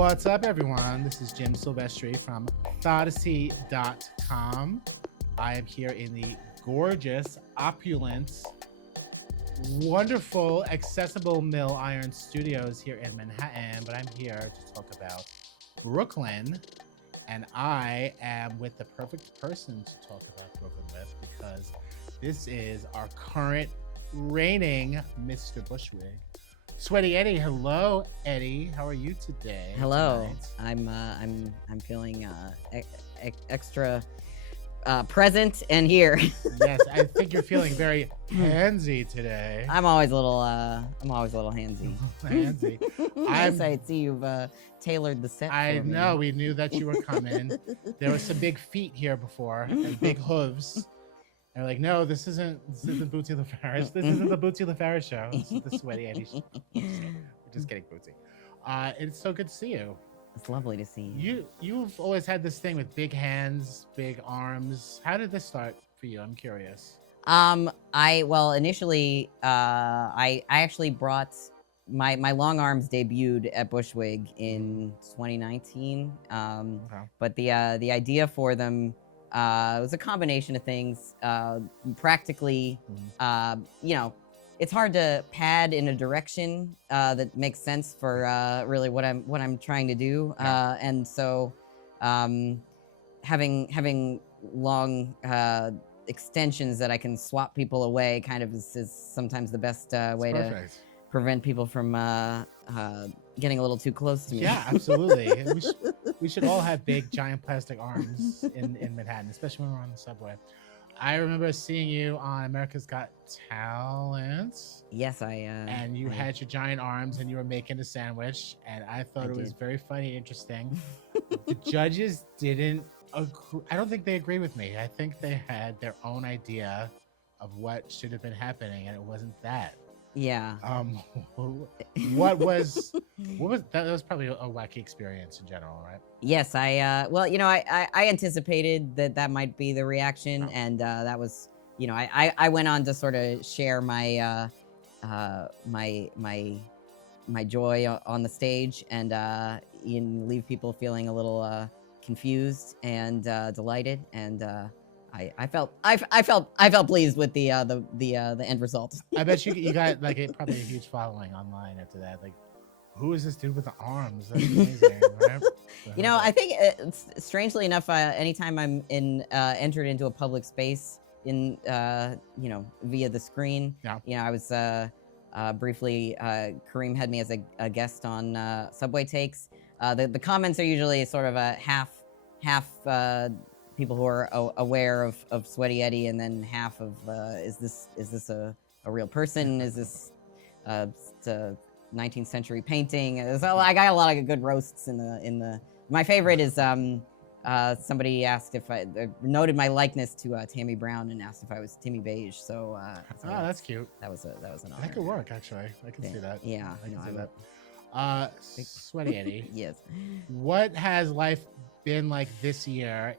What's up, everyone? This is Jim Silvestri from Thodacy.com. I am here in the gorgeous, opulent, wonderful, accessible Mill Iron Studios here in Manhattan, but I'm here to talk about Brooklyn, and I am with the perfect person to talk about Brooklyn with because this is our current reigning Mr. Bushwig. Sweaty Eddie, hello Eddie. How are you today? Hello. Tonight? I'm feeling extra present and here. Yes, I think you're feeling very handsy today. I'm always a little handsy. Handsy. I see you've tailored the set. I for me. know. We knew that you were coming. There were some big feet here before and big hooves. And we're like, no, this isn't Bootsy LaFarish. This isn't the Bootsy LaFarish show. This is the Sweaty Eddie show. We're just kidding, Bootsy. It's so good to see you. It's lovely to see you. You've always had this thing with big hands, big arms. How did this start for you? I'm curious. Initially, I actually brought my long arms debuted at Bushwig in 2019. Okay. But the idea for them was a combination of things. Practically, it's hard to pad in a direction that makes sense for really what I'm trying to do. Yeah. And so, having long extensions that I can swap people away kind of is sometimes the best way to prevent people from getting a little too close to me. Yeah, absolutely. we should all have big, giant plastic arms in Manhattan, especially when we're on the subway. I remember seeing you on America's Got Talent. Yes, and you had your giant arms and you were making a sandwich, and I thought it was very funny and interesting. The judges didn't agree. I don't think they agree with me. I think they had their own idea of what should have been happening, and it wasn't that. Yeah. What was that? Was probably a wacky experience in general, right? Yes, I anticipated that might be the reaction, and that was, I went on to sort of share my my joy on the stage, and leave people feeling a little confused and delighted, and I felt pleased with the end result. I bet you got like probably a huge following online after that. Like, who is this dude with the arms? That's amazing, right? I think strangely enough, anytime I'm entered into a public space in via the screen, yeah. I was briefly Kareem had me as a guest on Subway Takes. The comments are usually sort of a half people who are aware of Sweaty Eddie, and then half of is this a real person? Is this a 19th century painting? So I got a lot of good roasts in the. My favorite is somebody asked if I noted my likeness to Tammy Brown and asked if I was Timmy Beige. So that's cute. That was an honor. That could work, actually. I can see that. Yeah, I can see that. Sweaty Eddie. Yes. What has life been like this year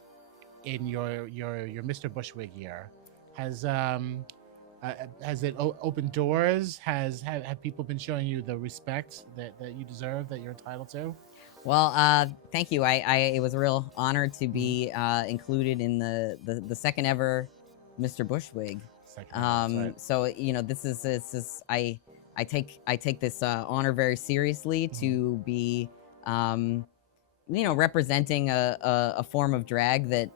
in your Mr. Bushwig year? Has it opened doors? Have people been showing you the respect that you deserve, that you're entitled to? Well, thank you. It was a real honor to be included in the second ever Mr. Bushwig. Right. So this is I take this honor very seriously to be representing a form of drag that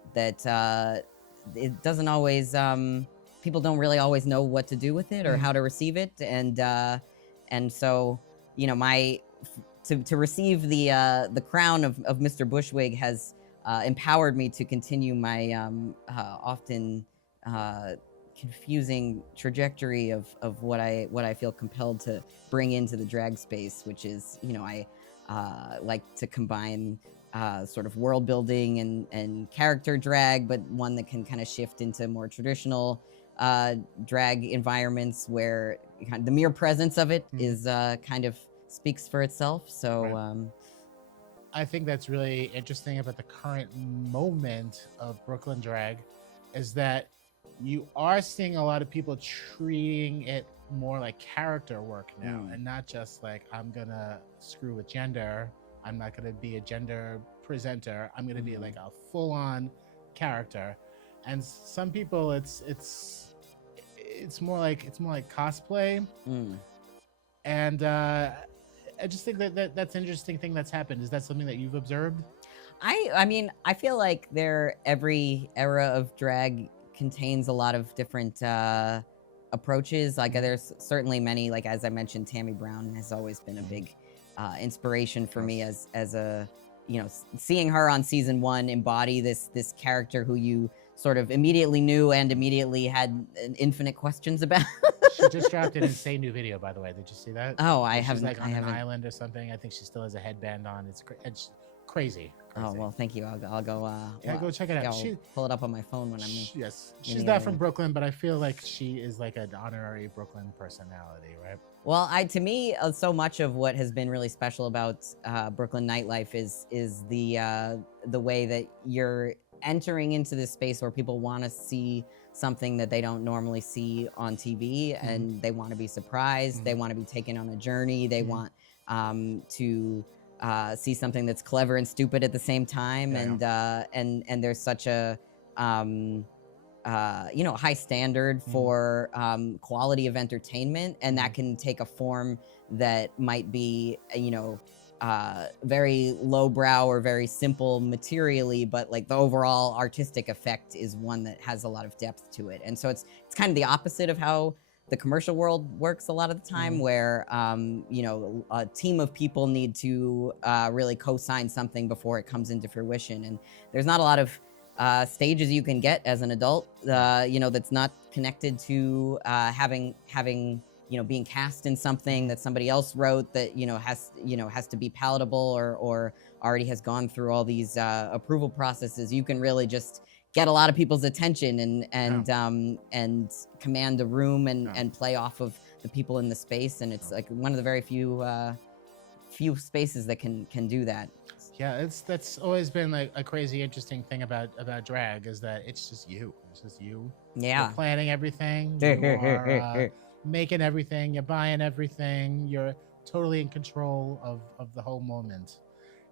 it doesn't always people don't really always know what to do with it or how to receive it, and so to receive the crown of Mr. Bushwig has empowered me to continue my often confusing trajectory of what I feel compelled to bring into the drag space, which is I like to combine sort of world building and character drag, but one that can kind of shift into more traditional drag environments where the mere presence of it is kind of speaks for itself. So right. I think that's really interesting about the current moment of Brooklyn drag is that you are seeing a lot of people treating it more like character work now and not just like, I'm gonna screw with gender, I'm not going to be a gender presenter. I'm going to be Mhm. like a full-on character. And some people, it's more like cosplay. Mm. And I just think that's an interesting thing that's happened. Is that something that you've observed? I mean, I feel like every era of drag contains a lot of different approaches. Like Mhm. there's certainly many, like as I mentioned, Tammy Brown has always been a Mhm. big inspiration for me Yes. as a, seeing her on season 1 embody this character who you sort of immediately knew and immediately had infinite questions about. She just dropped an insane new video, by the way. Did you see that? Oh, Where she's like I on an haven't. island or something. I think she still has a headband on. It's crazy, Oh, crazy. well, thank you. I'll go. Yeah, go check it Yeah, out. I'll pull it up on my phone when I'm Yes, in she's the not area. from Brooklyn, but I feel like she is like an honorary Brooklyn personality, right? Well, to me, so much of what has been really special about Brooklyn Nightlife is the way that you're entering into this space where people want to see something that they don't normally see on TV, and they want to be surprised. They want to be taken on a journey. They want to see something that's clever and stupid at the same time, Yeah, and there's such a high standard for quality of entertainment, and that can take a form that might be, very lowbrow or very simple materially, but like the overall artistic effect is one that has a lot of depth to it. And so it's kind of the opposite of how the commercial world works a lot of the time, where a team of people need to really co-sign something before it comes into fruition, and there's not a lot of stages you can get as an adult, that's not connected to having being cast in something that somebody else wrote that has to be palatable, or already has gone through all these approval processes. You can really just get a lot of people's attention and command a room and play off of the people in the space, and it's like one of the very few spaces that can do that. Yeah, that's always been like a crazy interesting thing about drag, is that it's just you. It's just you. Yeah. You're planning everything. You are making everything. You're buying everything. You're totally in control of the whole moment,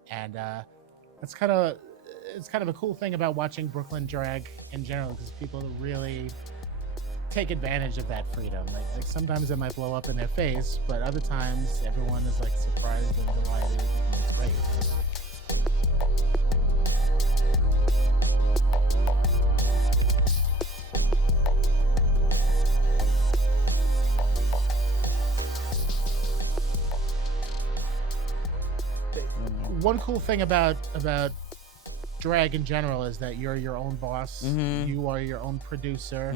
and that's kind of it's kind of a cool thing about watching Brooklyn drag in general, because people really take advantage of that freedom. Like sometimes it might blow up in their face, but other times everyone is like surprised and delighted, and it's great. One cool thing about drag in general is that you're your own boss. You are your own producer.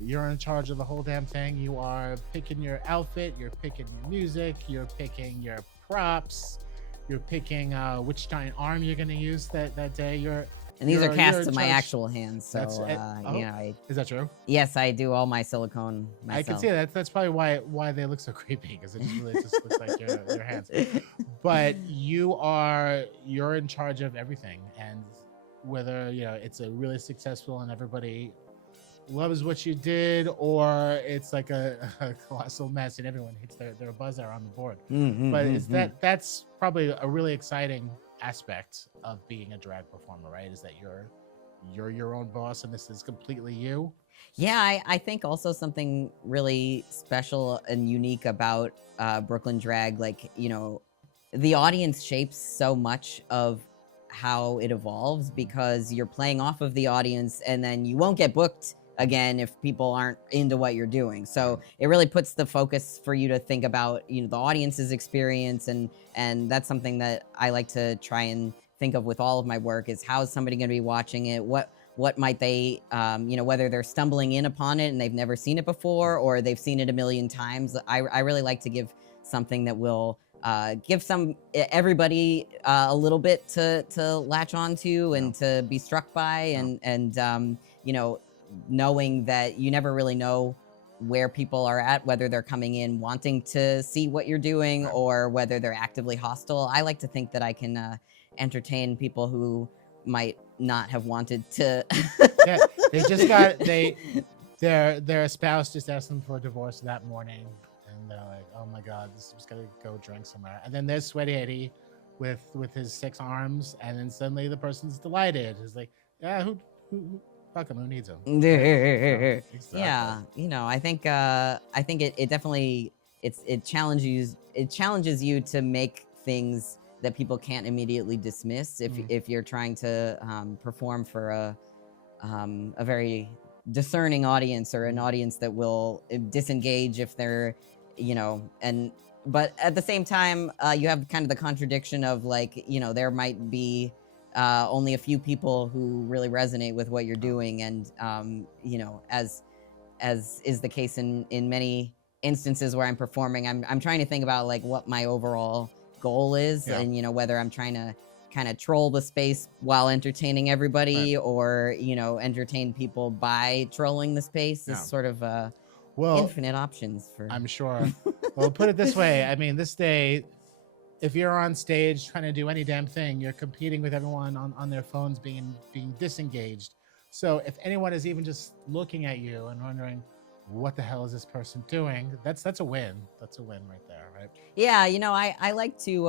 You're in charge of the whole damn thing. You are picking your outfit. You're picking your music. You're picking your props. You're picking which giant arm you're going to use that day. And these are cast of my actual hands, so is that true? Yes, I do all my silicone myself. I can see that. That's probably why they look so creepy, because it just looks like your hands. But you're in charge of everything, and whether it's a really successful and everybody loves what you did, or it's like a colossal mess and everyone hits their buzzer on the board. But that's probably a really exciting aspect of being a drag performer, right? Is that you're your own boss, and this is completely you. Yeah, I think also something really special and unique about Brooklyn drag, like, the audience shapes so much of how it evolves, because you're playing off of the audience, and then you won't get booked again if people aren't into what you're doing. So it really puts the focus for you to think about, the audience's experience, and that's something that I like to try and think of with all of my work, is how is somebody going to be watching it? What might they, whether they're stumbling in upon it and they've never seen it before, or they've seen it a million times. I really like to give something that will give everybody a little bit to latch onto and to be struck by, and knowing that you never really know where people are at, whether they're coming in wanting to see what you're doing or whether they're actively hostile. I like to think that I can entertain people who might not have wanted to. Yeah, they just got their spouse just asked them for a divorce that morning, and they're like, oh my god, this is gonna go drink somewhere. And then there's Sweaty Eddie, with his 6 arms, and then suddenly the person's delighted. It's like, yeah, who fuck him, who needs him, right? So, exactly. Yeah, I think it definitely it challenges you to make things that people can't immediately dismiss if Mm. if you're trying to perform for a very discerning audience or an audience that will disengage if they're, and but at the same time, you have kind of the contradiction of like, there might be only a few people who really resonate with what you're doing, and as is the case in many instances where I'm performing, I'm trying to think about like what my overall goal is, Yeah. and whether I'm trying to kind of troll the space while entertaining everybody, Right. or entertain people by trolling the space, is Yeah. sort of Well, infinite options for. I'm sure. Well, put it this way. I mean, this day, if you're on stage trying to do any damn thing, you're competing with everyone on their phones being disengaged. So if anyone is even just looking at you and wondering what the hell is this person doing, that's a win. That's a win right there, right? Yeah, I like to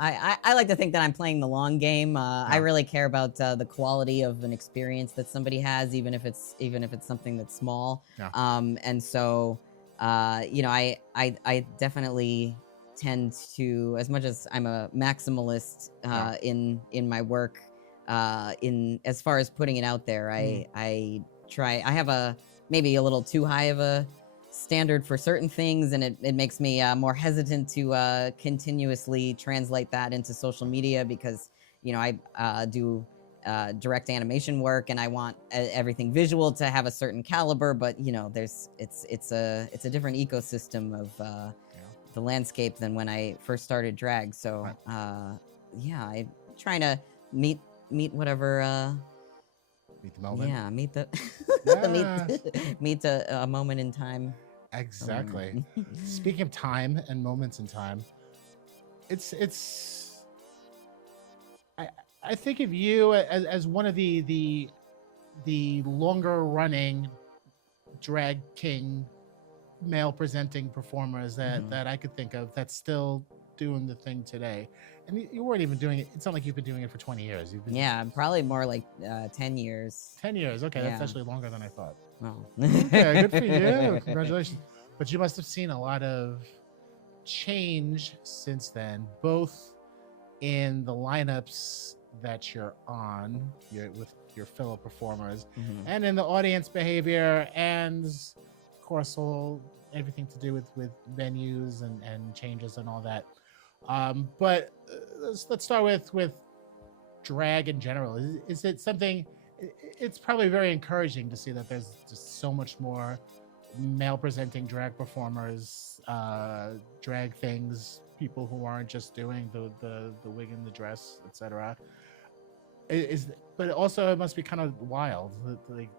I like to think that I'm playing the long game. I Yeah. really care about the quality of an experience that somebody has, even if it's something that's small. Yeah. And so I definitely tend to, as much as I'm a maximalist Yeah. in my work, in as far as putting it out there, I try. I have a maybe a little too high of a standard for certain things, and it makes me more hesitant to continuously translate that into social media, because I do direct animation work, and I want everything visual to have a certain caliber, but it's a different ecosystem of the landscape than when I first started drag. So yeah, I'm trying to meet whatever Meet the moment. yeah, meet the Yes. meet a moment in time. Exactly. Speaking of time and moments in time, it's I I think of you as one of the longer running drag king male presenting performers that I could think of that's still doing the thing today. And you weren't even doing it. It's not like you've been doing it for 20 years. You've been Yeah, probably more like 10 years. 10 years. Okay, that's Yeah. actually longer than I thought. Oh. Okay, good for you. Congratulations. But you must have seen a lot of change since then, both in the lineups that you're on with your fellow performers, and in the audience behavior, and of course everything to do with venues and changes and all that. But let's start with drag in general. Is it something? It's probably very encouraging to see that there's just so much more male presenting drag performers, drag things, people who aren't just doing the wig and the dress, etc. Is But also it must be kind of wild, like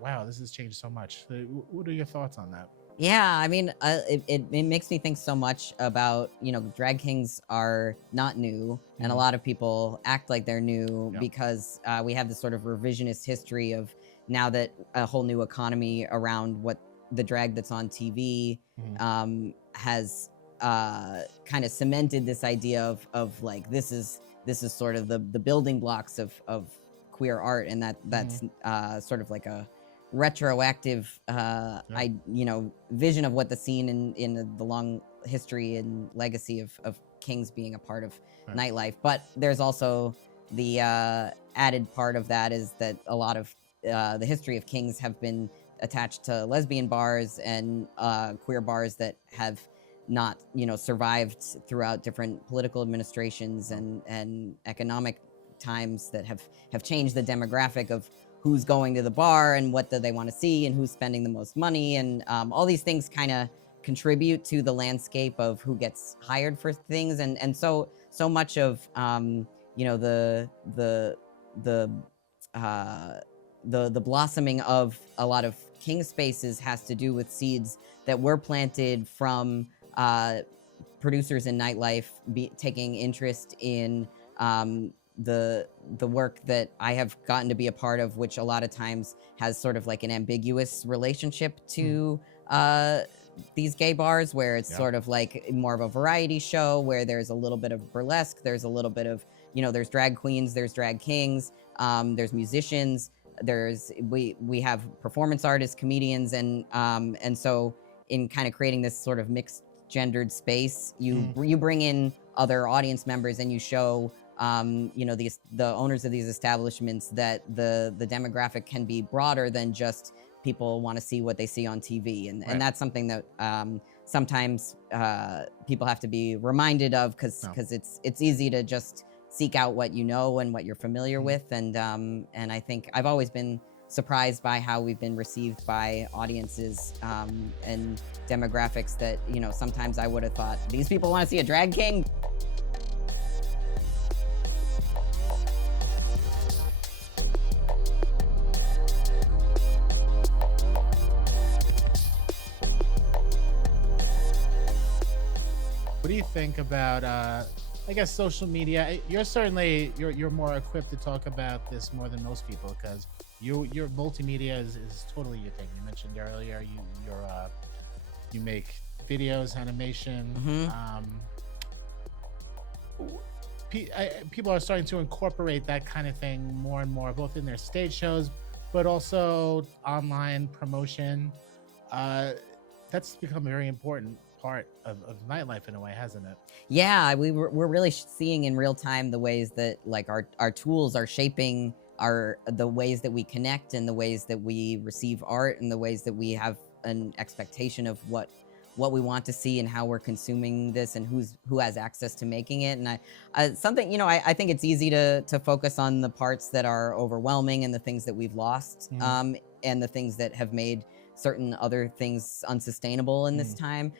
wow, this has changed so much. What are your thoughts on that? Yeah, I mean, it makes me think so much about, drag kings are not new, and a lot of people act like they're new because we have this sort of revisionist history of, now that a whole new economy around what the drag that's on TV has kind of cemented this idea of like, this is sort of the building blocks of queer art, and that's sort of like a retroactive vision of what the scene in the long history and legacy of kings being a part of nightlife. But there's also the added part of that, is that a lot of the history of kings have been attached to lesbian bars and queer bars that have not survived throughout different political administrations and economic times that have changed the demographic of who's going to the bar and what do they want to see and who's spending the most money, and all these things kind of contribute to the landscape of who gets hired for things, and so much of the blossoming of a lot of king spaces has to do with seeds that were planted from producers in nightlife taking interest in the work that I have gotten to be a part of, which a lot of times has sort of like an ambiguous relationship to these gay bars, where it's Yeah. sort of like more of a variety show, where there's a little bit of burlesque, there's a little bit of, there's drag queens, there's drag kings, there's musicians, we have performance artists, comedians, and so in kind of creating this sort of mixed gendered space, you bring in other audience members, and you show the owners of these establishments that the demographic can be broader than just people want to see what they see on TV, and Right. and that's something that sometimes people have to be reminded of, because it's easy to just seek out what you know and what you're familiar with, and I think I've always been surprised by how we've been received by audiences and demographics that sometimes I would have thought, these people want to see a drag king. What do you think about I guess social media? You're more equipped to talk about this more than most people, because your multimedia is totally your thing. You mentioned earlier you make videos, animation. People are starting to incorporate that kind of thing more and more, both in their stage shows, but also online promotion. That's become a very important part of nightlife in a way, hasn't it? Yeah, we're really seeing in real time the ways that like our tools are shaping the ways that we connect, and the ways that we receive art, and the ways that we have an expectation of what we want to see, and how we're consuming this, and who has access to making it. And I think it's easy to focus on the parts that are overwhelming, and the things that we've lost, and the things that have made certain other things unsustainable in this time.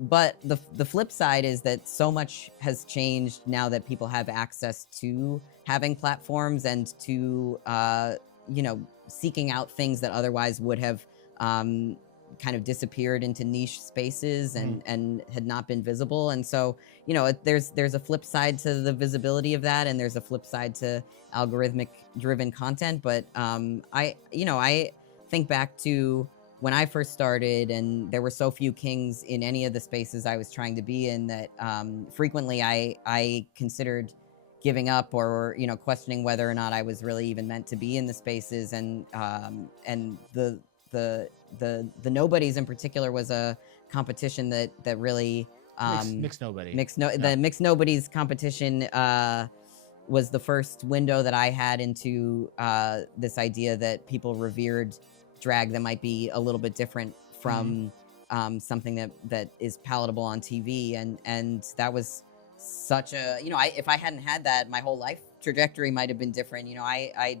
But the flip side is that so much has changed now that people have access to having platforms, and to seeking out things that otherwise would have kind of disappeared into niche spaces, and had not been visible. And so there's a flip side to the visibility of that, and there's a flip side to algorithmic driven content. But I think back to when I first started, and there were so few kings in any of the spaces I was trying to be in, that frequently I considered giving up, or questioning whether or not I was really even meant to be in the spaces. And the Nobodies in particular was a competition that really Mixed Nobody. The Mixed Nobodies competition was the first window that I had into this idea that people revered drag that might be a little bit different from something that is palatable on TV, and that was such a if I hadn't had that, my whole life trajectory might have been different.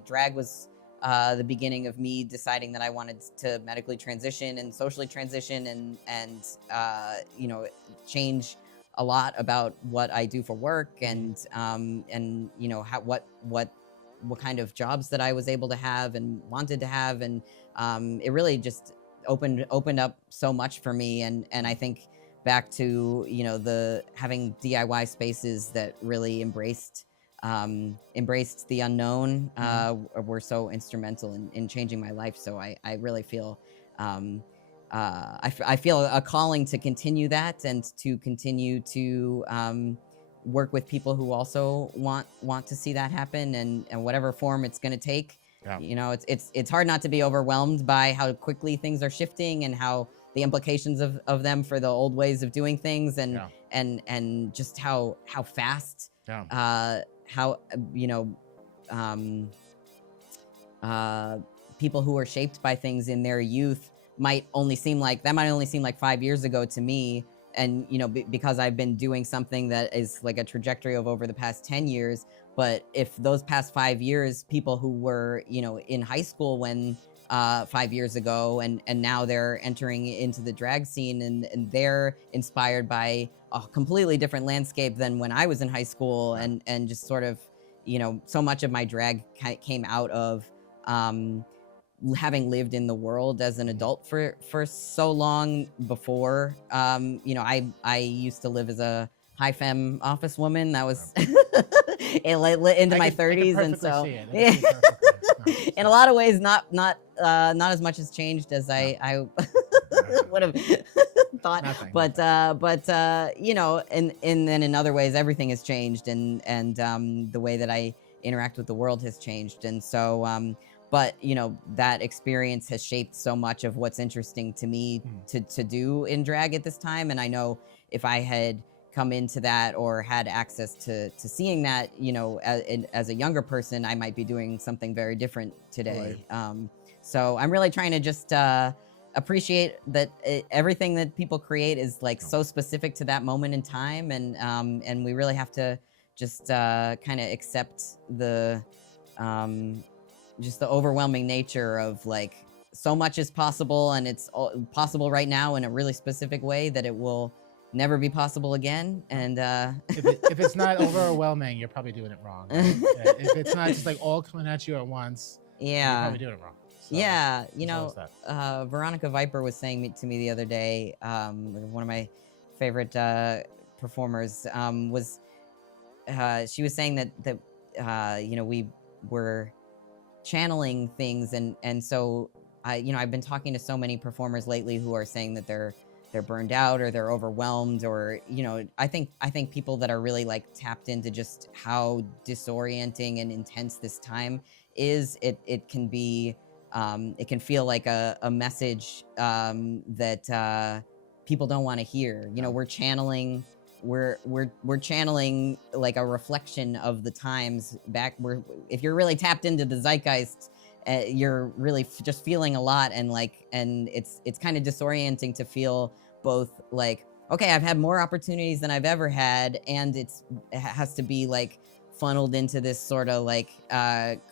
Drag was the beginning of me deciding that I wanted to medically transition and socially transition, and change a lot about what I do for work, and what kind of jobs that I was able to have and wanted to have, and it really just opened up so much for me. And I think back to the having DIY spaces that really embraced the unknown were so instrumental in changing my life. So I really feel I feel a calling to continue that, and to continue to work with people who also want to see that happen, and whatever form it's going to take. It's hard not to be overwhelmed by how quickly things are shifting, and how the implications of them for the old ways of doing things, and just how fast people who are shaped by things in their youth might only seem like 5 years ago to me. And because I've been doing something that is like a trajectory of over the past 10 years. But if those past 5 years, people who were in high school when 5 years ago, and now they're entering into the drag scene, and they're inspired by a completely different landscape than when I was in high school, and just sort of so much of my drag came out of having lived in the world as an adult for so long before. I used to live as a high femme office woman. That was into my 30s, and so in a lot of ways, not as much has changed as I would have thought. Nothing. But you know, and then in other ways, everything has changed, and the way that I interact with the world has changed, and so but you know, that experience has shaped so much of what's interesting to me to do in drag at this time. And I know if I had come into that or had access to seeing that, you know, as a younger person, I might be doing something very different today. Right. So I'm really trying to just appreciate that everything that people create is like so specific to that moment in time, and we really have to just kind of accept the just the overwhelming nature of like so much is possible, and it's possible right now in a really specific way that it will never be possible again. And if it's not overwhelming, you're probably doing it wrong. Right? If it's not just like all coming at you at once, you're probably doing it wrong. So, yeah, you know, Veronica Viper was saying to me the other day, one of my favorite performers, was she was saying that you know, we were channeling things, and so you know, I've been talking to so many performers lately who are saying that they're burned out or they're overwhelmed, or you know, I think people that are really like tapped into just how disorienting and intense this time is, it can be it can feel like a message that people don't want to hear. You know, we're channeling like a reflection of the times back. If you're really tapped into the zeitgeist, you're really just feeling a lot, and like, and it's kind of disorienting to feel both like, okay, I've had more opportunities than I've ever had, and it has to be like funneled into this sort of like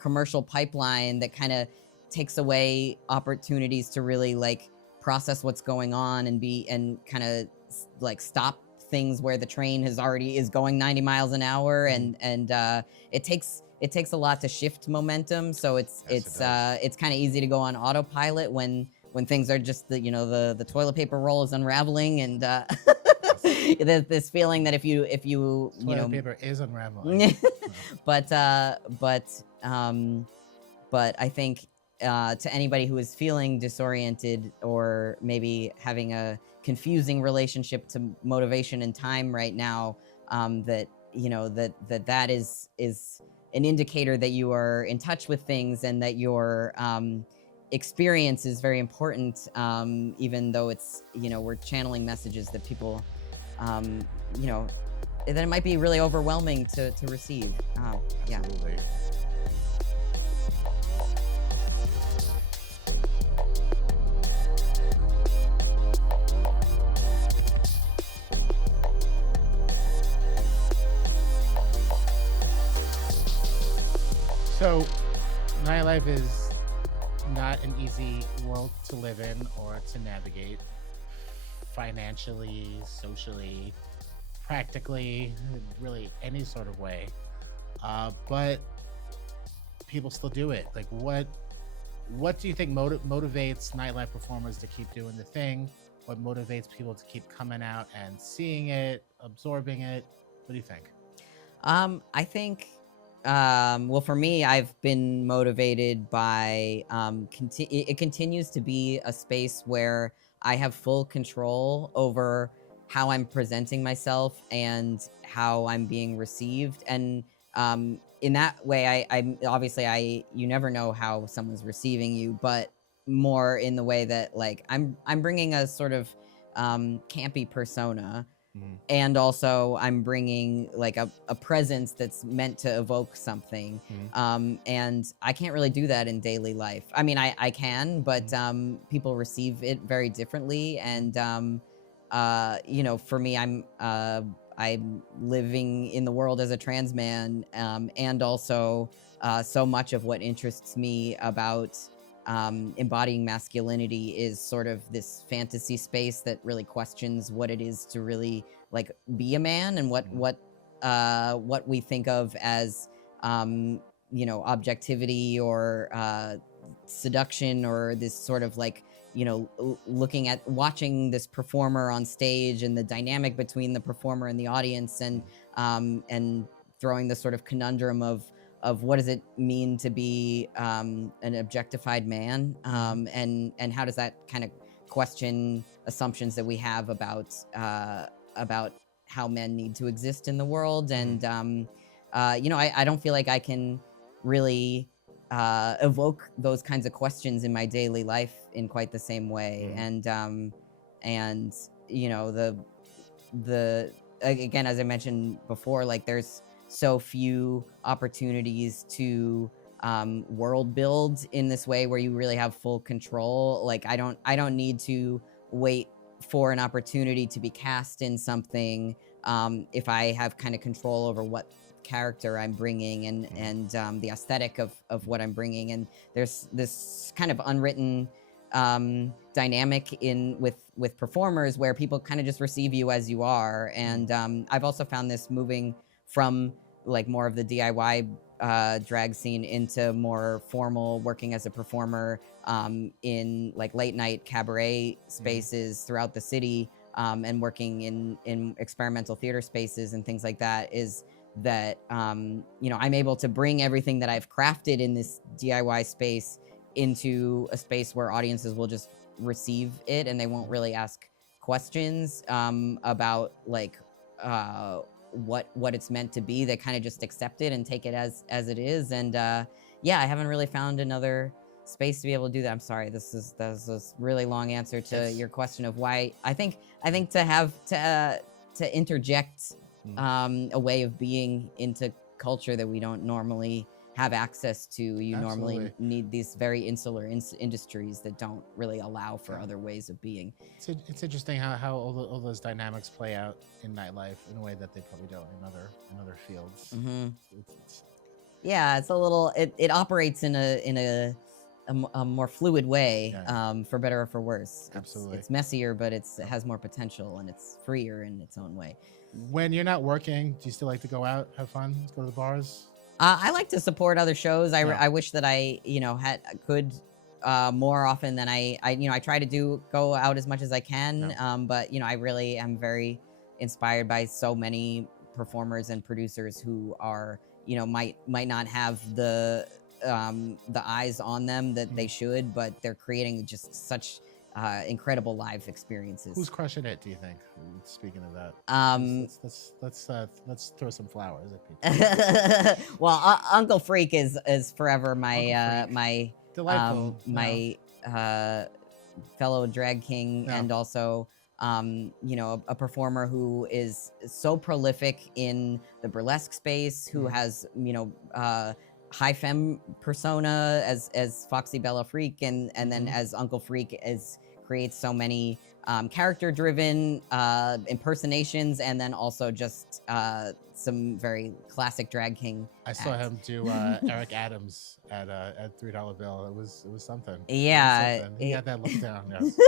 commercial pipeline that kind of takes away opportunities to really like process what's going on and kind of like stop things where the train is going 90 miles an hour, and it takes a lot to shift momentum. So it's kind of easy to go on autopilot when things are just the toilet paper roll is unraveling, and this feeling that if you toilet paper is unraveling. but I think to anybody who is feeling disoriented or maybe having a confusing relationship to motivation and time right now, that you know that is an indicator that you are in touch with things, and that your experience is very important, even though it's, you know, we're channeling messages that people, you know, that it might be really overwhelming to receive. Absolutely. So, nightlife is not an easy world to live in or to navigate financially, socially, practically, really any sort of way. But people still do it. Like, what do you think motivates nightlife performers to keep doing the thing? What motivates people to keep coming out and seeing it, absorbing it? What do you think? I think, well, for me, I've been motivated by it continues to be a space where I have full control over how I'm presenting myself and how I'm being received. And in that way, I obviously you never know how someone's receiving you, but more in the way that like I'm bringing a sort of campy persona. And also I'm bringing like a presence that's meant to evoke something. And I can't really do that in daily life. I mean, I can, but people receive it very differently. And, you know, for me, I'm living in the world as a trans man, and also so much of what interests me about embodying masculinity is sort of this fantasy space that really questions what it is to really like be a man, and what we think of as you know, objectivity or seduction, or this sort of like, you know, looking at watching this performer on stage and the dynamic between the performer and the audience, and throwing the sort of conundrum of what does it mean to be an objectified man, and how does that kind of question assumptions that we have about how men need to exist in the world. And I don't feel like I can really evoke those kinds of questions in my daily life in quite the same way. And the again, as I mentioned before, like there's so few opportunities to world build in this way where you really have full control. Like I don't need to wait for an opportunity to be cast in something if I have kind of control over what character I'm bringing and the aesthetic of what I'm bringing. And there's this kind of unwritten dynamic with performers where people kind of just receive you as you are. And I've also found this moving from like more of the DIY drag scene into more formal working as a performer in like late night cabaret spaces throughout the city, and working in experimental theater spaces and things like that, is that I'm able to bring everything that I've crafted in this DIY space into a space where audiences will just receive it and they won't really ask questions about like what it's meant to be. They kind of just accept it and take it as it is. And I haven't really found another space to be able to do that. I'm sorry, this is a really long answer to your question of why I think to have to interject a way of being into culture that we don't normally have access to. You normally need these very insular industries that don't really allow for other ways of being. It's interesting how all those dynamics play out in nightlife in a way that they probably don't in other fields. It's a little it operates in a more fluid way, for better or for worse. Absolutely. It's messier, but it has more potential and it's freer in its own way. When you're not working, do you still like to go out, have fun, go to the bars? I like to support other shows. I wish that I could more often than I try to go out as much as I can. But I really am very inspired by so many performers and producers who are might not have the eyes on them that they should, but they're creating just such incredible live experiences. Who's crushing it, do you think? Speaking of that, let's throw some flowers at people. Well, Uncle Freak is forever my my delightful, my fellow drag king, and also a performer who is so prolific in the burlesque space, who has high femme persona as Foxy Bella Freak, and then as Uncle Freak creates so many character-driven impersonations, and then also just some very classic drag king. I saw him do Eric Adams at $3 Bill. It was something. Yeah, he had that look down. Yes.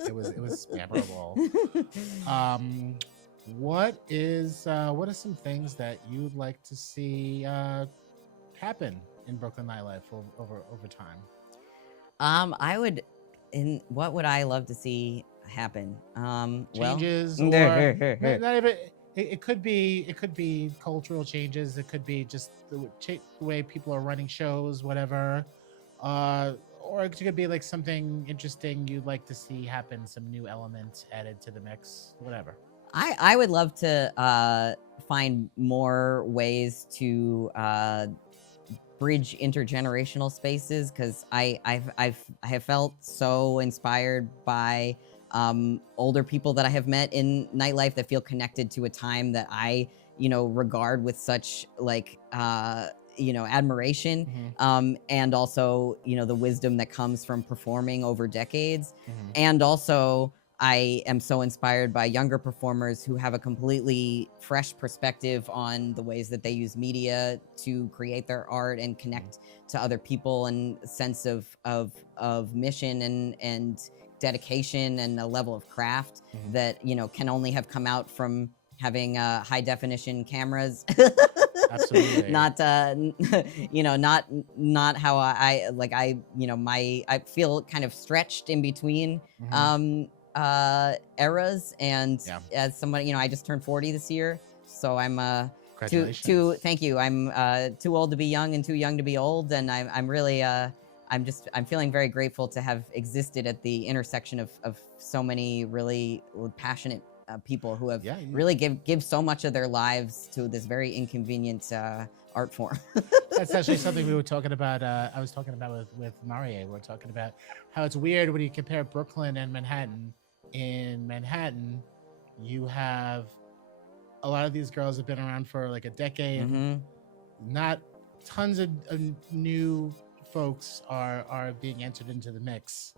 it was memorable. What are some things that you'd like to see happen in Brooklyn nightlife over time? What would I love to see happen? Changes, or not even. It could be cultural changes. It could be just the way people are running shows, whatever. Or it could be like something interesting you'd like to see happen, some new element added to the mix, whatever. I would love to find more ways to bridge intergenerational spaces, because I have felt so inspired by older people that I have met in nightlife that feel connected to a time that I regard with such like admiration, and also the wisdom that comes from performing over decades. And also I am so inspired by younger performers who have a completely fresh perspective on the ways that they use media to create their art and connect to other people, and a sense of mission and dedication and a level of craft that can only have come out from having high definition cameras. Absolutely. Not not how I feel kind of stretched in between eras, and as somebody, I just turned 40 this year, so I'm thank you, I'm too old to be young and too young to be old, and I'm really I'm feeling very grateful to have existed at the intersection of so many really passionate people who have really give so much of their lives to this very inconvenient art form. That's actually something we were talking about. I was talking about with Marie. We were talking about how it's weird when you compare Brooklyn and Manhattan. In Manhattan, you have a lot of these girls have been around for like a decade. Not tons of new folks are being entered into the mix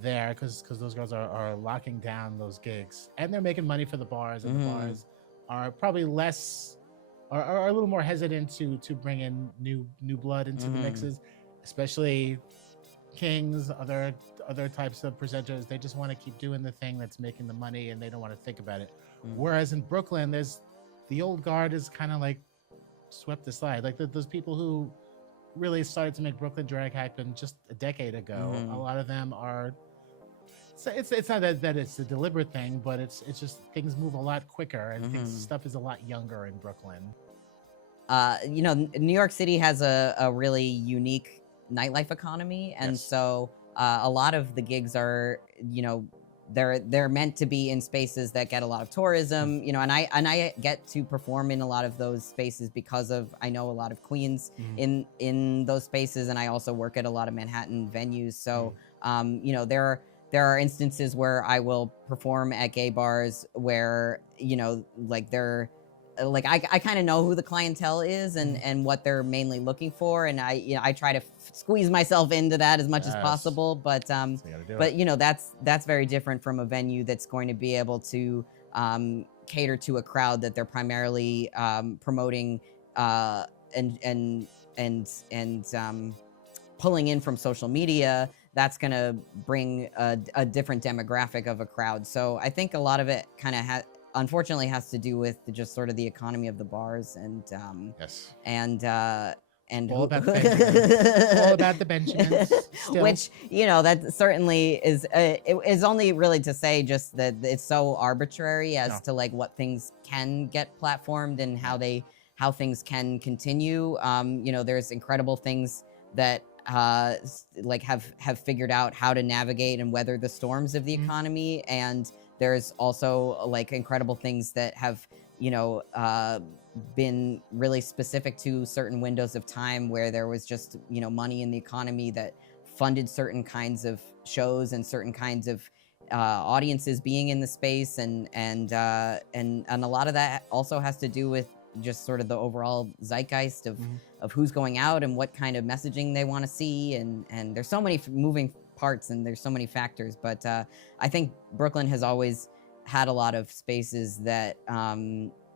there because those girls are locking down those gigs and they're making money for the bars, and the bars are probably less are a little more hesitant to bring in new blood into the mixes, especially kings, other types of presenters. They just want to keep doing the thing that's making the money and they don't want to think about it. Whereas in Brooklyn, there's the old guard is kind of like swept aside. Like those people who really started to make Brooklyn drag happen just a decade ago. A lot of them are. It's not that it's a deliberate thing, but it's just things move a lot quicker and stuff is a lot younger in Brooklyn. New York City has a really unique nightlife economy, and so a lot of the gigs are, they're meant to be in spaces that get a lot of tourism, and I get to perform in a lot of those spaces because of I know a lot of queens in those spaces, and I also work at a lot of Manhattan venues. So there are instances where I will perform at gay bars where I kind of know who the clientele is and what they're mainly looking for, and I try to squeeze myself into that as much as possible. But that's very different from a venue that's going to be able to cater to a crowd that they're primarily promoting and pulling in from social media. That's going to bring a different demographic of a crowd. So I think a lot of it kind of unfortunately has to do with just sort of the economy of the bars and all about the Benjamins. All about the Benjamins. Still. Which that certainly is only really to say just that it's so arbitrary as to like what things can get platformed and how things can continue. There's incredible things that have figured out how to navigate and weather the storms of the economy, and there's also like incredible things that have been really specific to certain windows of time where there was just money in the economy that funded certain kinds of shows and certain kinds of audiences being in the space, and a lot of that also has to do with just sort of the overall zeitgeist of who's going out and what kind of messaging they want to see, and there's so many moving parts and there's so many factors, but I think Brooklyn has always had a lot of spaces that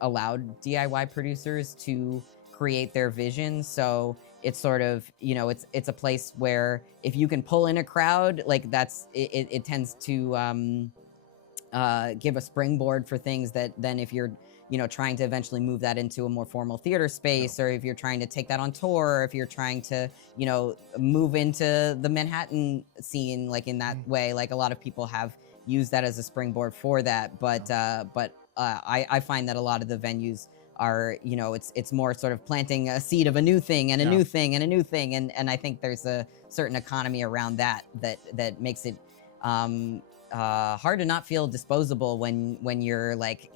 allowed DIY producers to create their vision. So it's sort of it's a place where if you can pull in a crowd, like it tends to give a springboard for things that then if you're trying to eventually move that into a more formal theater space, or if you're trying to take that on tour, or if you're trying to, move into the Manhattan scene, like in that way, like a lot of people have used that as a springboard for that. But I find that a lot of the venues are, it's more sort of planting a seed of a new thing and a new thing and a new thing. And I think there's a certain economy around that makes it, hard to not feel disposable when you're like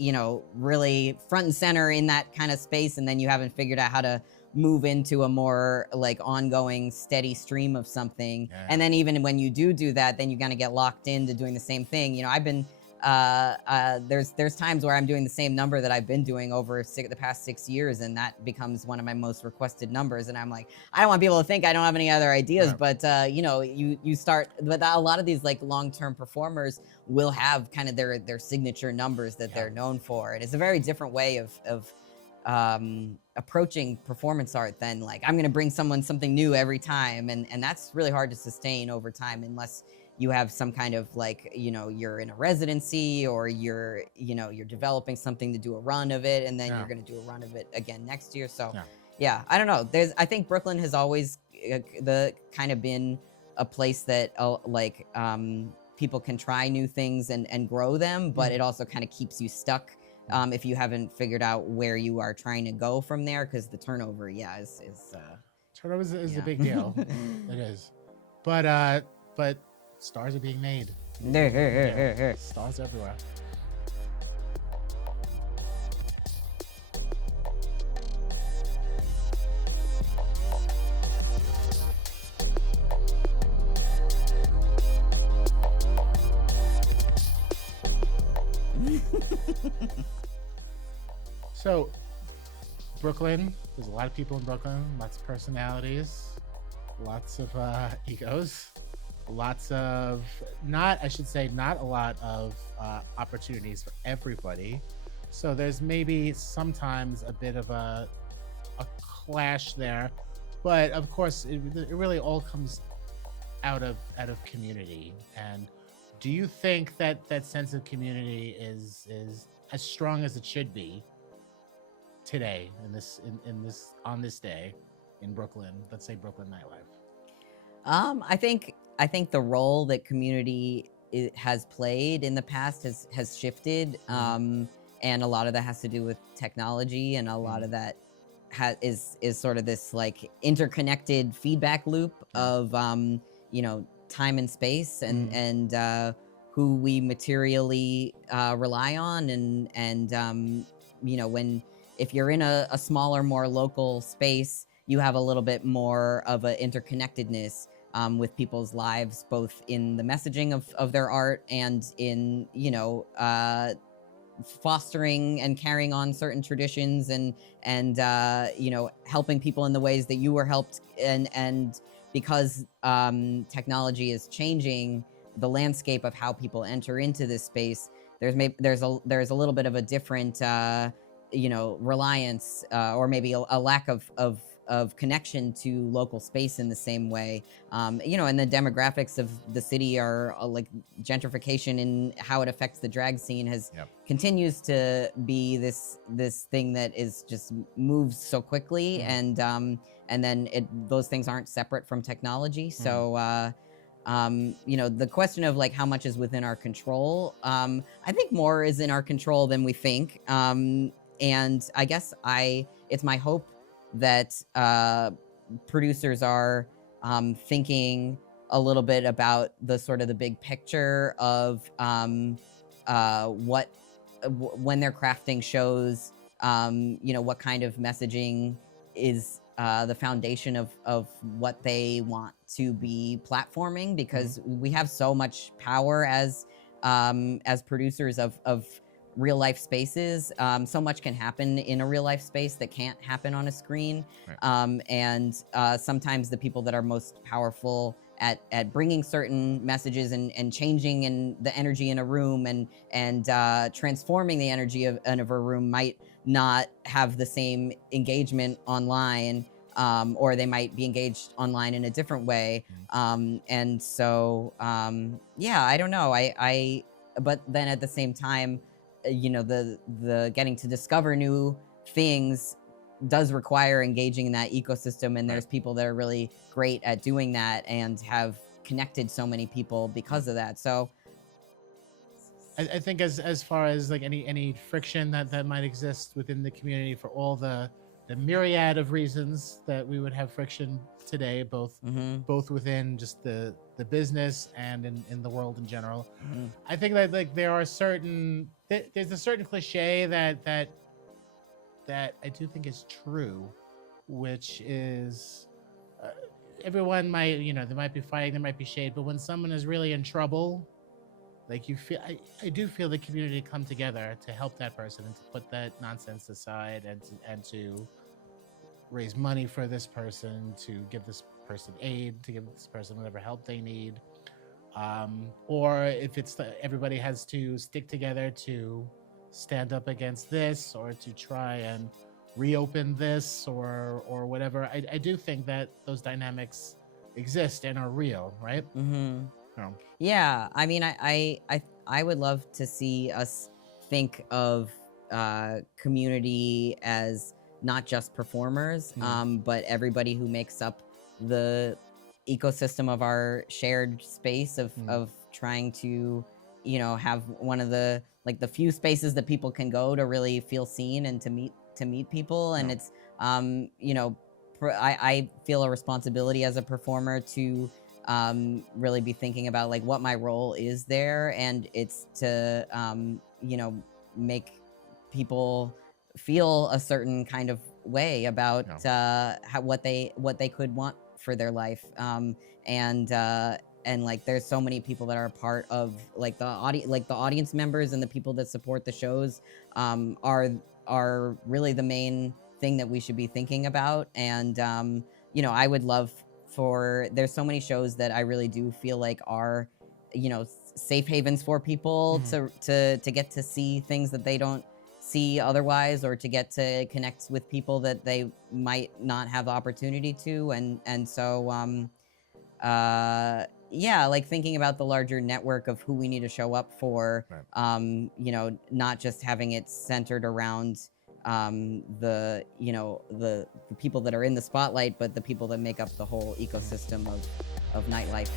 really front and center in that kind of space, and then you haven't figured out how to move into a more like ongoing steady stream of something. And then even when you do that, then you're gonna get locked into doing the same thing. I've been there's times where I'm doing the same number that I've been doing over the past 6 years, and that becomes one of my most requested numbers, and I'm like, I don't want people to think I don't have any other ideas, but you start, but a lot of these like long-term performers will have kind of their signature numbers that they're known for, and it's a very different way of approaching performance art than like I'm gonna bring someone something new every time, and that's really hard to sustain over time unless you have some kind of like, you're in a residency, or you're developing something to do a run of it, and then you're going to do a run of it again next year. So I don't know. I think Brooklyn has always been a place that people can try new things and grow them, but it also kind of keeps you stuck if you haven't figured out where you are trying to go from there, because the turnover, is turnover is a big deal. It is. but stars are being made. Yeah, stars everywhere. So Brooklyn, there's a lot of people in Brooklyn, lots of personalities, lots of egos, lots of not, I should say, not a lot of opportunities for everybody. So there's maybe sometimes a bit of a clash there, but of course, it really all comes out of community. And do you think that that sense of community is as strong as it should be today in this on this day in Brooklyn? Let's say Brooklyn nightlife. I think the role that community has played in the past has shifted, and a lot of that has to do with technology, and a lot of that is sort of this like interconnected feedback loop of you know, time and space, and who we materially rely on, and you know, when if you're in a smaller, more local space, you have a little bit more of an interconnectedness with people's lives, both in the messaging of their art and in, you know, fostering and carrying on certain traditions, and you know, helping people in the ways that you were helped, and because technology is changing the landscape of how people enter into this space, there's a little bit of a different you know, reliance, or maybe a lack of connection to local space in the same way. You know, and the demographics of the city are like gentrification, and how it affects the drag scene has continues to be this thing that is just moves so quickly, and then those things aren't separate from technology. So you know, the question of like how much is within our control, I think more is in our control than we think. And I guess it's my hope that producers are thinking a little bit about the sort of the big picture of what when they're crafting shows, you know, what kind of messaging is the foundation of what they want to be platforming, because we have so much power as producers of real life spaces. So much can happen in a real life space that can't happen on a screen. And sometimes the people that are most powerful at bringing certain messages and changing in the energy in a room, and transforming the energy of a room might not have the same engagement online, or they might be engaged online in a different way. And so, yeah, I don't know. But then at the same time, you know, the getting to discover new things does require engaging in that ecosystem, and there's people that are really great at doing that and have connected so many people because of that. So I think as far as like any friction that might exist within the community, for all the myriad of reasons that we would have friction today, both within just the business and in the world in general. I think that like there's a certain cliche that I do think is true, which is everyone might, you know, they might be fighting, there might be shade, but when someone is really in trouble, like you feel, I do feel the community come together to help that person and to put that nonsense aside, and to raise money for this person, to give this person aid, to give this person whatever help they need. Or if it's everybody has to stick together to stand up against this, or to try and reopen this, or whatever. I do think that those dynamics exist and are real, right? No. Yeah, I mean, I would love to see us think of community as not just performers, but everybody who makes up the ecosystem of our shared space of trying to, you know, have one of the like the few spaces that people can go to really feel seen and to meet people. And it's you know, I feel a responsibility as a performer to really be thinking about like what my role is there, and it's to make people feel a certain kind of way about what they could want for their life, and like there's so many people that are a part of like the audience members and the people that support the shows are really the main thing that we should be thinking about. And I would love for there's so many shows that I really do feel like are safe havens for people to get to see things that they don't see otherwise, or to get to connect with people that they might not have the opportunity to. And so like thinking about the larger network of who we need to show up for, not just having it centered around the people that are in the spotlight, but the people that make up the whole ecosystem of nightlife.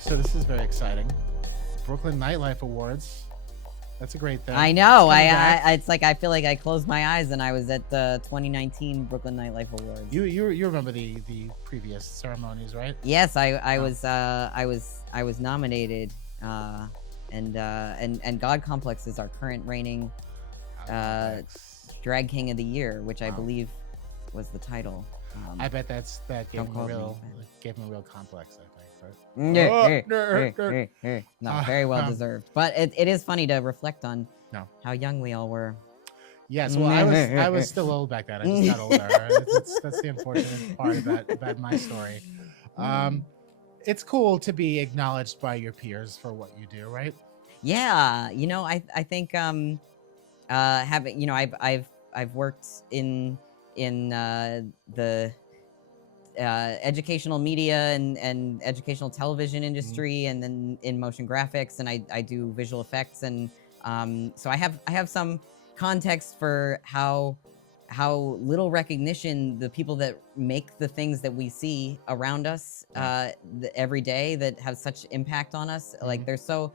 So this is very exciting. Brooklyn Nightlife Awards. That's a great thing. I know. It's like I feel like I closed my eyes and I was at the 2019 Brooklyn Nightlife Awards. You remember the previous ceremonies, right? Yes, I was nominated, and God Complex is our current reigning Drag King of the Year, which I believe was the title. I bet that gave him a real complex, I think. No, very well deserved. But it is funny to reflect on how young we all were. Yes, well, I was still old back then. I just got older. That's the unfortunate part about my story. It's cool to be acknowledged by your peers for what you do, right? Yeah, I think having I've worked in the educational media and educational television industry, and then in motion graphics, and I do visual effects, and so I have some context for how little recognition the people that make the things that we see around us every day that have such impact on us. Like there's so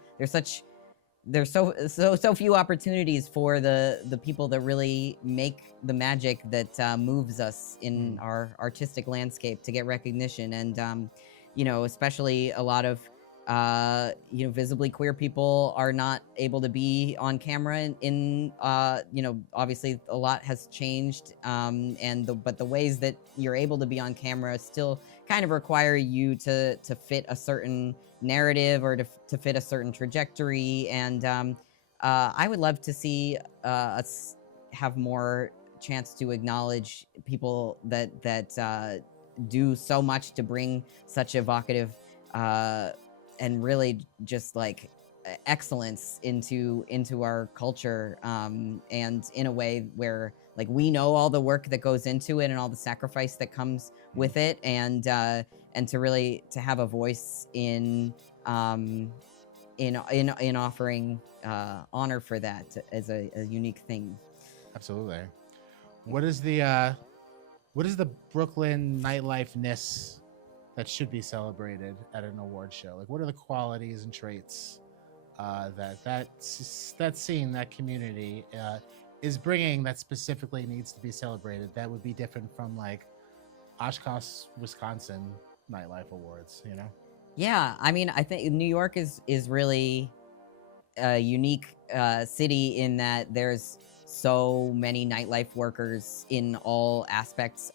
few opportunities for the people that really make the magic that moves us in our artistic landscape to get recognition. And especially a lot of visibly queer people are not able to be on camera in obviously a lot has changed, but the ways that you're able to be on camera still kind of require you to fit a certain narrative or to fit a certain trajectory. And I would love to see us have more chance to acknowledge people that do so much to bring such evocative and really just like excellence into our culture, and in a way where like we know all the work that goes into it and all the sacrifice that comes with it, and to really to have a voice in offering honor for that as a unique thing. Absolutely. What is the Brooklyn nightlife-ness that should be celebrated at an award show? Like, what are the qualities and traits that scene, that community is bringing that specifically needs to be celebrated, that would be different from like Oshkosh, Wisconsin Nightlife Awards, Yeah, I mean, I think New York is really a unique city in that there's so many nightlife workers in all aspects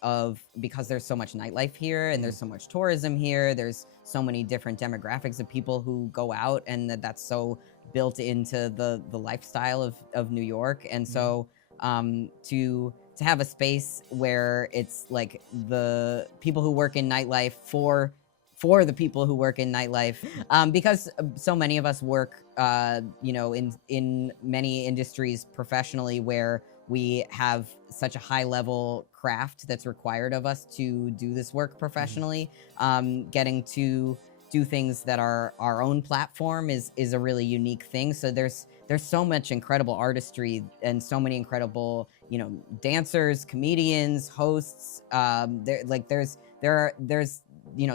because there's so much nightlife here, and there's so much tourism here. There's so many different demographics of people who go out, and that's so built into the lifestyle of New York. And so to have a space where it's like the people who work in nightlife for the people who work in nightlife, because so many of us work, in many industries professionally where we have such a high level craft that's required of us to do this work professionally. Getting to do things that are our own platform is a really unique thing. So there's so much incredible artistry and so many incredible,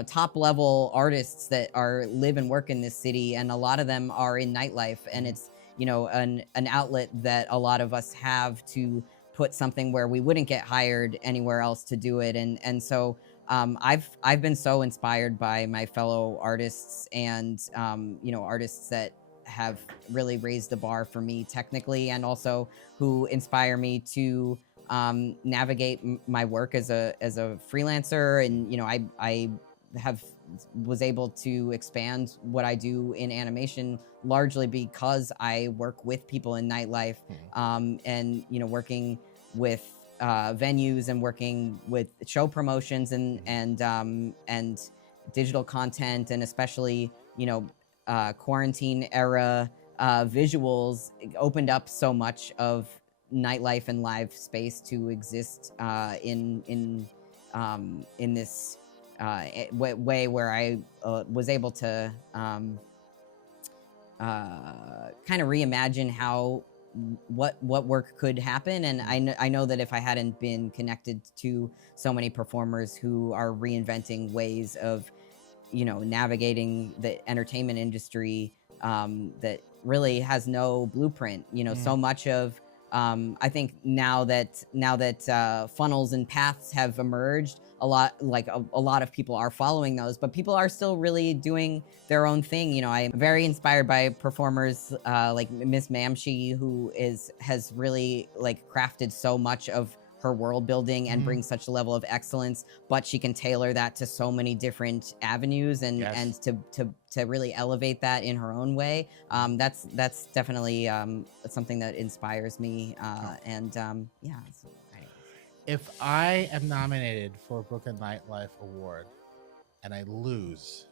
top level artists that live and work in this city, and a lot of them are in nightlife, and it's an outlet that a lot of us have to put something where we wouldn't get hired anywhere else to do it. And so I've been so inspired by my fellow artists, and artists that have really raised the bar for me technically, and also who inspire me to navigate my work as a freelancer. And I was able to expand what I do in animation largely because I work with people in nightlife, and working with venues and working with show promotions and digital content, and especially quarantine era visuals opened up so much of nightlife and live space to exist in this way where I was able to kind of reimagine what work could happen. And I know that if I hadn't been connected to so many performers who are reinventing ways of navigating the entertainment industry that really has no blueprint, so much of I think now that funnels and paths have emerged, a lot of people are following those, but people are still really doing their own thing. I'm very inspired by performers like Miss Mamshi, who has really crafted so much of her world building and brings such a level of excellence, but she can tailor that to so many different avenues and to really elevate that in her own way. That's definitely something that inspires me. If I am nominated for a Brooklyn Nightlife Award and I lose,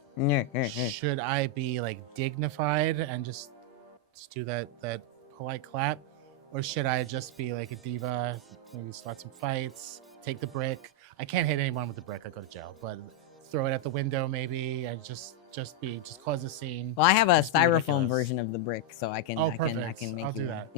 should I be dignified and just do that polite clap? Or should I just be like a diva, maybe start some fights, take the brick? I can't hit anyone with the brick, I go to jail. But throw it at the window, maybe, and just cause a scene. Well, I have a styrofoam version of the brick, so I can Oh, I perfect. can make I'll do you that.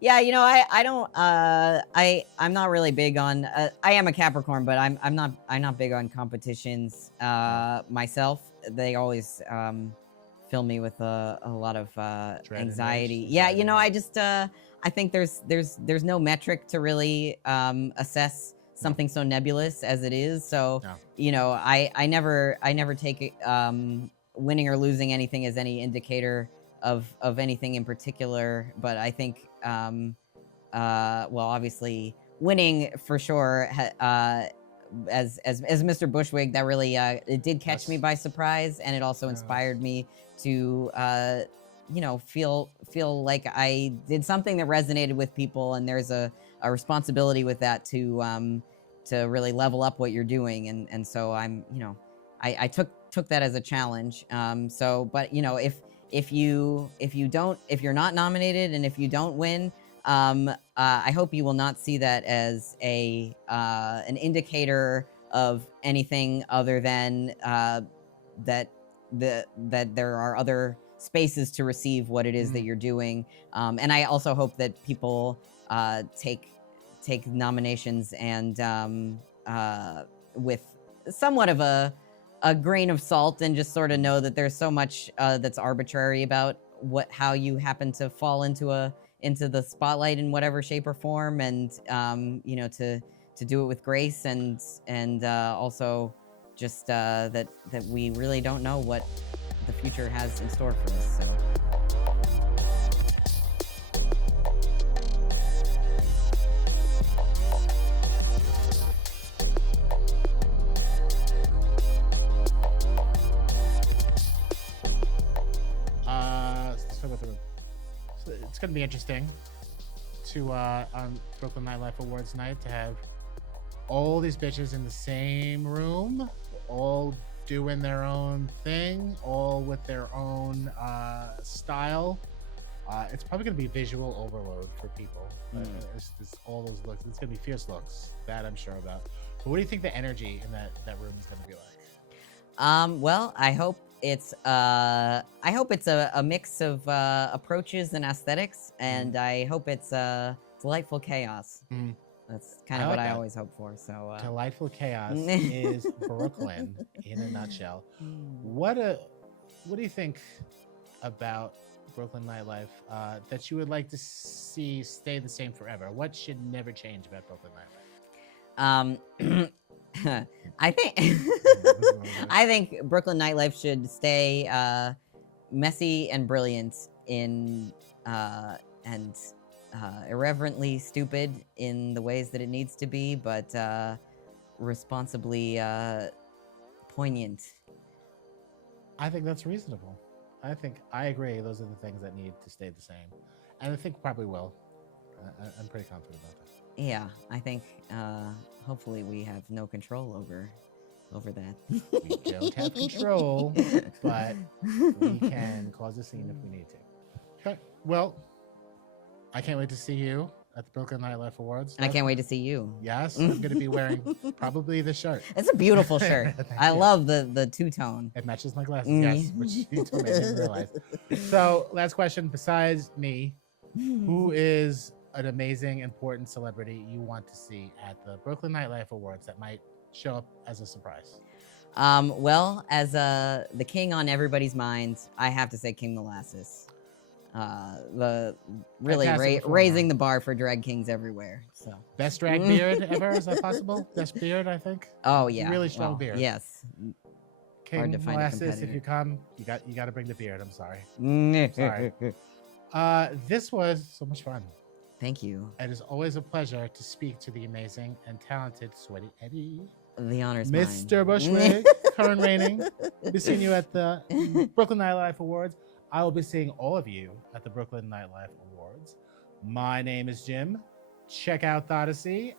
Yeah, I don't I'm not really big on I am a Capricorn, but I'm not big on competitions myself. They always fill me with a lot of anxiety. Yeah, I just I think there's no metric to really assess something so nebulous as it is. So I never take winning or losing anything as any indicator of anything in particular. But I think well, obviously winning for sure. As Mr. Bushwig, that really it did catch me by surprise, and it also inspired me to feel like I did something that resonated with people, and there's a responsibility with that to really level up what you're doing, and so I'm I took that as a challenge. But if you're not nominated and if you don't win, I hope you will not see that as an indicator of anything other than that there are other spaces to receive what it is that you're doing. And I also hope that people take nominations and with somewhat of a grain of salt, and just sort of know that there's so much that's arbitrary about how you happen to fall into the spotlight in whatever shape or form, and to do it with grace, and also just that we really don't know what the future has in store for us. So. It's going to be interesting to on Brooklyn Nightlife Awards night to have all these bitches in the same room, all doing their own thing, all with their own style. It's probably going to be visual overload for people. It's all those looks. It's going to be fierce looks. That I'm sure about. But what do you think the energy in that room is going to be like? Well, I hope it's a mix of approaches and aesthetics, and I hope it's delightful chaos. That's kind I of what like I that. always hope for. So Delightful Chaos is Brooklyn in a nutshell. What do you think about Brooklyn nightlife that you would like to see stay the same forever? What should never change about Brooklyn nightlife? I think I think Brooklyn nightlife should stay messy and brilliant in and irreverently stupid in the ways that it needs to be, but responsibly poignant. I think that's reasonable. I agree. Those are the things that need to stay the same, and I think probably will. I'm pretty confident about that. Yeah, I think hopefully we have no control over that. We don't have control, but we can cause a scene if we need to. Okay. Well, I can't wait to see you at the Brooklyn Nightlife Awards. And I can't wait to see you. Yes, I'm going to be wearing probably the shirt. It's a beautiful shirt. Thank I you. love the two-tone. It matches my glasses, yes, which you told me I didn't realize. So, last question. Besides me, who is an amazing, important celebrity you want to see at the Brooklyn Nightlife Awards that might show up as a surprise? Well, as the king on everybody's minds, I have to say King Molasses. The really Fantastic performer. raising the bar for drag kings everywhere. So Best drag beard ever? Is that possible? Best beard, I think. oh yeah, Really strong well, beard. Yes. King to find a Molasses, if competitor. you come, you got to bring the beard. I'm sorry. Sorry. This was so much fun. Thank you. It is always a pleasure to speak to the amazing and talented Sweaty Eddie. The honor's Mr. mine. Bushwick, current reigning. Be seeing you at the Brooklyn Nightlife Awards. I will be seeing all of you at the Brooklyn Nightlife Awards. My name is Jim. Check out Thodacy,